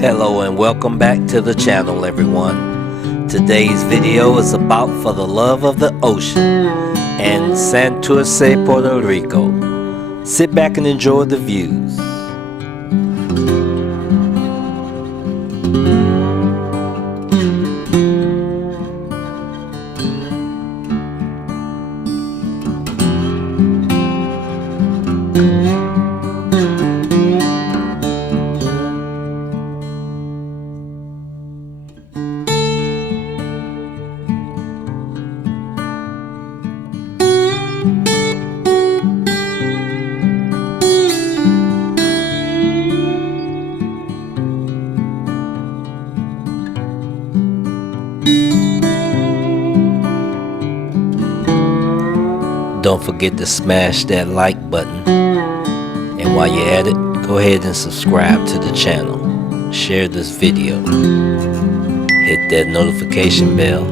Hello and welcome back to the channel, everyone. Today's video is about For the Love of the Ocean and Santurce, Puerto Rico. Sit back and enjoy the views. Don't forget to smash that like button, and while you're at it, go ahead and subscribe to the channel. Share this video. Hit that notification bell.